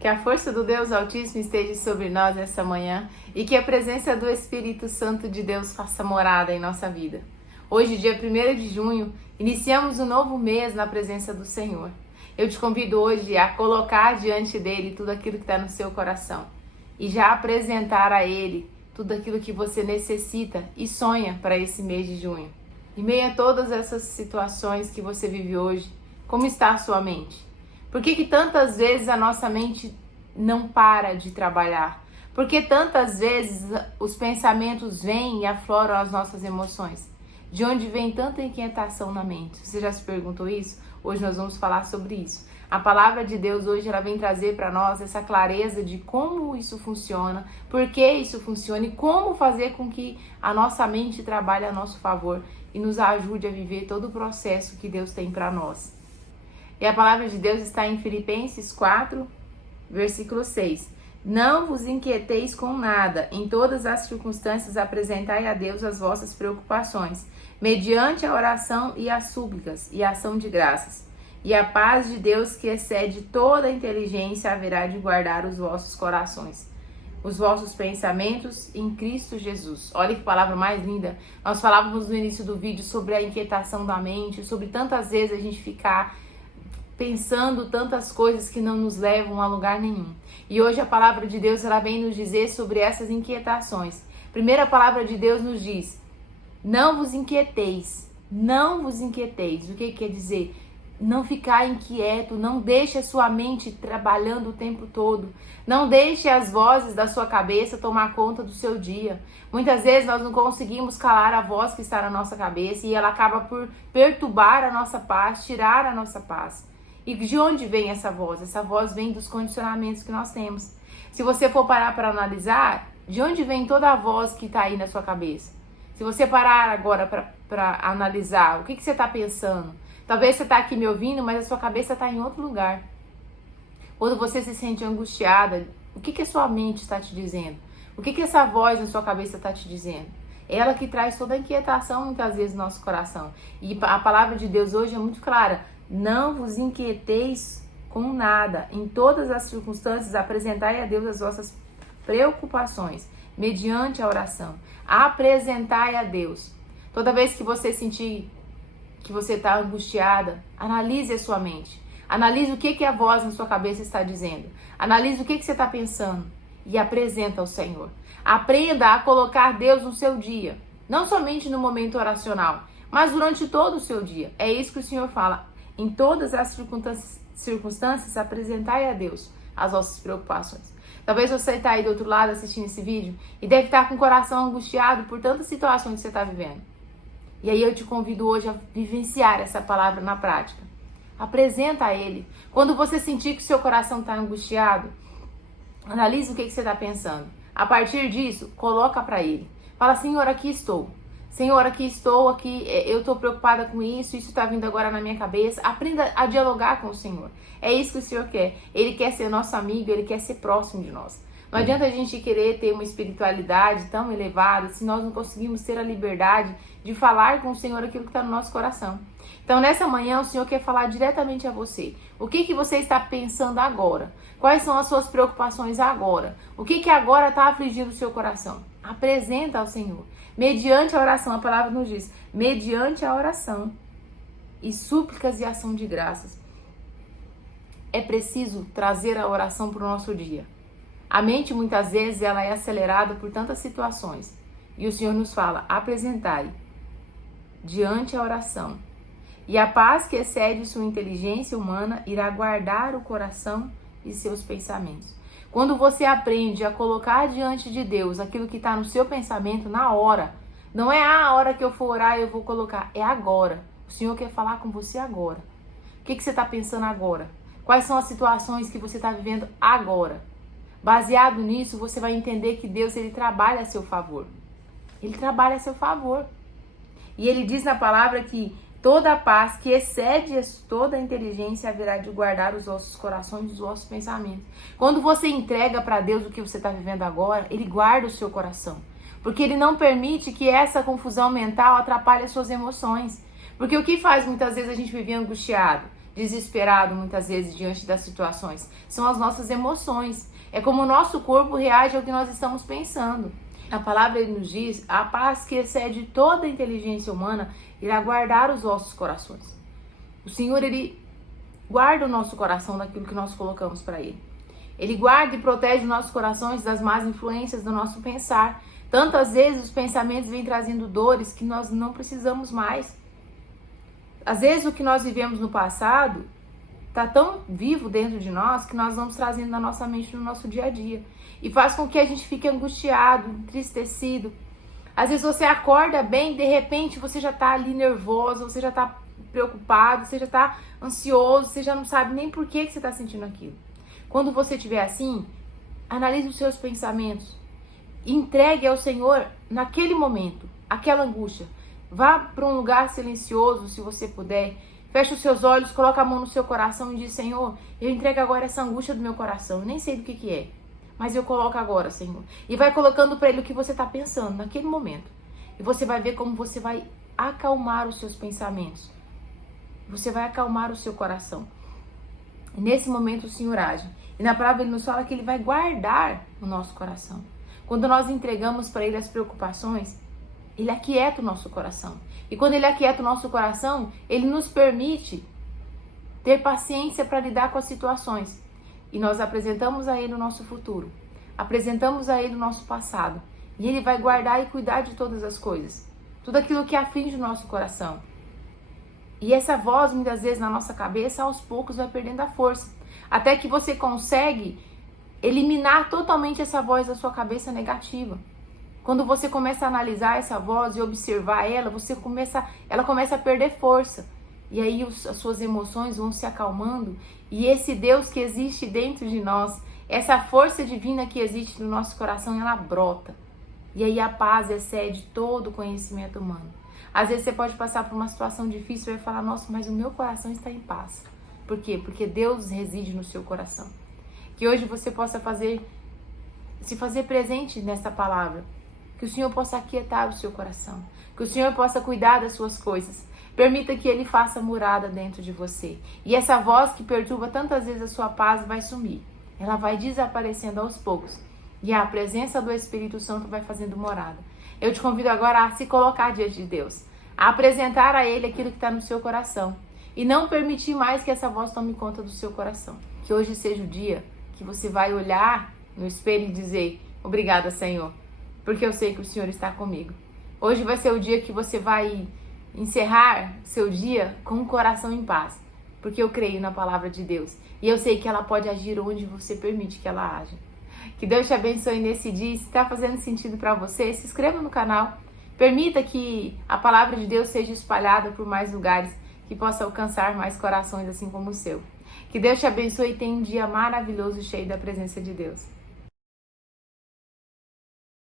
Que a força do Deus Altíssimo esteja sobre nós essa manhã e que a presença do Espírito Santo de Deus faça morada em nossa vida. Hoje, dia 1º de junho, iniciamos um novo mês na presença do Senhor. Eu te convido hoje a colocar diante dele tudo aquilo que está no seu coração e já apresentar a ele tudo aquilo que você necessita e sonha para esse mês de junho. Em meio a todas essas situações que você vive hoje, como está a sua mente? Por que tantas vezes a nossa mente não para de trabalhar? Por que tantas vezes os pensamentos vêm e afloram as nossas emoções? De onde vem tanta inquietação na mente? Você já se perguntou isso? Hoje nós vamos falar sobre isso. A palavra de Deus hoje ela vem trazer para nós essa clareza de como isso funciona, por que isso funciona e como fazer com que a nossa mente trabalhe a nosso favor e nos ajude a viver todo o processo que Deus tem para nós. E a palavra de Deus está em Filipenses 4, versículo 6. Não vos inquieteis com nada, em todas as circunstâncias apresentai a Deus as vossas preocupações, mediante a oração e as súplicas e a ação de graças. E a paz de Deus, que excede toda a inteligência, haverá de guardar os vossos corações, os vossos pensamentos em Cristo Jesus. Olha que palavra mais linda. Nós falávamos no início do vídeo sobre a inquietação da mente, sobre tantas vezes a gente ficar pensando tantas coisas que não nos levam a lugar nenhum. E hoje a palavra de Deus ela vem nos dizer sobre essas inquietações. Primeiro a palavra de Deus nos diz: não vos inquieteis, não vos inquieteis. O que quer dizer? Não ficar inquieto, não deixe a sua mente trabalhando o tempo todo. Não deixe as vozes da sua cabeça tomar conta do seu dia. Muitas vezes nós não conseguimos calar a voz que está na nossa cabeça e ela acaba por perturbar a nossa paz, tirar a nossa paz. E de onde vem essa voz? Essa voz vem dos condicionamentos que nós temos. Se você for parar para analisar, de onde vem toda a voz que está aí na sua cabeça? Se você parar agora para analisar, o que você está pensando? Talvez você está aqui me ouvindo, mas a sua cabeça está em outro lugar. Quando você se sente angustiada, o que a sua mente está te dizendo? O que essa voz na sua cabeça está te dizendo? Ela que traz toda a inquietação muitas vezes no nosso coração. E a palavra de Deus hoje é muito clara. Não vos inquieteis com nada. Em todas as circunstâncias apresentai a Deus as vossas preocupações, mediante a oração. Apresentai a Deus. Toda vez que você sentir que você está angustiada, analise a sua mente. Analise o que a voz na sua cabeça está dizendo. Analise o que você está pensando e apresenta ao Senhor. Aprenda a colocar Deus no seu dia. Não somente no momento oracional, mas durante todo o seu dia. É isso que o Senhor fala. Em todas as circunstâncias, apresentai a Deus as vossas preocupações. Talvez você está aí do outro lado assistindo esse vídeo e deve estar com o coração angustiado por tantas situações que você está vivendo. E aí eu te convido hoje a vivenciar essa palavra na prática. Apresenta a Ele. Quando você sentir que o seu coração está angustiado, analise o que você está pensando. A partir disso, coloca para Ele. Fala: Senhor, aqui estou. Senhor, aqui estou, eu estou preocupada com isso está vindo agora na minha cabeça. Aprenda a dialogar com o Senhor. É isso que o Senhor quer. Ele quer ser nosso amigo, Ele quer ser próximo de nós. Não adianta a gente querer ter uma espiritualidade tão elevada se nós não conseguimos ter a liberdade de falar com o Senhor aquilo que está no nosso coração. Então, nessa manhã, o Senhor quer falar diretamente a você. O que você está pensando agora? Quais são as suas preocupações agora? O que agora está afligindo o seu coração? Apresenta ao Senhor. Mediante a oração, a palavra nos diz, mediante a oração e súplicas e ação de graças. É preciso trazer a oração para o nosso dia. A mente, muitas vezes, ela é acelerada por tantas situações. E o Senhor nos fala: apresentai diante a oração. E a paz que excede sua inteligência humana irá guardar o coração e seus pensamentos. Quando você aprende a colocar diante de Deus aquilo que está no seu pensamento na hora, não é a hora que eu for orar eu vou colocar, é agora. O Senhor quer falar com você agora. O que você está pensando agora? Quais são as situações que você está vivendo agora? Baseado nisso, você vai entender que Deus ele trabalha a seu favor. Ele trabalha a seu favor. E Ele diz na palavra que toda a paz que excede toda a inteligência haverá de guardar os vossos corações e os vossos pensamentos. Quando você entrega para Deus o que você está vivendo agora, Ele guarda o seu coração. Porque Ele não permite que essa confusão mental atrapalhe as suas emoções. Porque o que faz muitas vezes a gente viver angustiado? desesperado muitas vezes diante das situações? São as nossas emoções. É como o nosso corpo reage ao que nós estamos pensando. A palavra ele nos diz: a paz que excede toda a inteligência humana irá guardar os vossos corações. O Senhor, ele guarda o nosso coração daquilo que nós colocamos para ele. Ele guarda e protege os nossos corações das más influências do nosso pensar. Tantas vezes os pensamentos vêm trazendo dores que nós não precisamos mais. Às vezes o que nós vivemos no passado está tão vivo dentro de nós que nós vamos trazendo na nossa mente no nosso dia a dia. E faz com que a gente fique angustiado, entristecido. Às vezes você acorda bem, de repente você já está ali nervoso, você já está preocupado, você já está ansioso, você já não sabe nem por que você está sentindo aquilo. Quando você estiver assim, analise os seus pensamentos. Entregue ao Senhor naquele momento, aquela angústia. Vá para um lugar silencioso, se você puder. Feche os seus olhos, coloca a mão no seu coração e diz: Senhor, eu entrego agora essa angústia do meu coração. Eu nem sei do que é, mas eu coloco agora, Senhor. E vai colocando para Ele o que você está pensando naquele momento. E você vai ver como você vai acalmar os seus pensamentos. Você vai acalmar o seu coração. E nesse momento o Senhor age. E na palavra Ele nos fala que Ele vai guardar o nosso coração. Quando nós entregamos para Ele as preocupações, Ele aquieta o nosso coração. E quando Ele aquieta o nosso coração, Ele nos permite ter paciência para lidar com as situações. E nós apresentamos a Ele o nosso futuro. Apresentamos a Ele o nosso passado. E Ele vai guardar e cuidar de todas as coisas. Tudo aquilo que aflige o nosso coração. E essa voz, muitas vezes, na nossa cabeça, aos poucos vai perdendo a força. Até que você consegue eliminar totalmente essa voz da sua cabeça negativa. Quando você começa a analisar essa voz e observar ela, ela começa a perder força. E aí as suas emoções vão se acalmando. E esse Deus que existe dentro de nós, essa força divina que existe no nosso coração, ela brota. E aí a paz excede todo o conhecimento humano. Às vezes você pode passar por uma situação difícil e vai falar: nossa, mas o meu coração está em paz. Por quê? Porque Deus reside no seu coração. Que hoje você possa se fazer presente nessa palavra. Que o Senhor possa aquietar o seu coração. Que o Senhor possa cuidar das suas coisas. Permita que Ele faça morada dentro de você. E essa voz que perturba tantas vezes a sua paz vai sumir. Ela vai desaparecendo aos poucos. E a presença do Espírito Santo vai fazendo morada. Eu te convido agora a se colocar diante de Deus. A apresentar a Ele aquilo que está no seu coração. E não permitir mais que essa voz tome conta do seu coração. Que hoje seja o dia que você vai olhar no espelho e dizer: obrigada, Senhor, porque eu sei que o Senhor está comigo. Hoje vai ser o dia que você vai encerrar seu dia com o coração em paz, porque eu creio na palavra de Deus e eu sei que ela pode agir onde você permite que ela haja. Que Deus te abençoe nesse dia. Se está fazendo sentido para você, se inscreva no canal. Permita que a palavra de Deus seja espalhada por mais lugares, que possa alcançar mais corações assim como o seu. Que Deus te abençoe e tenha um dia maravilhoso cheio da presença de Deus.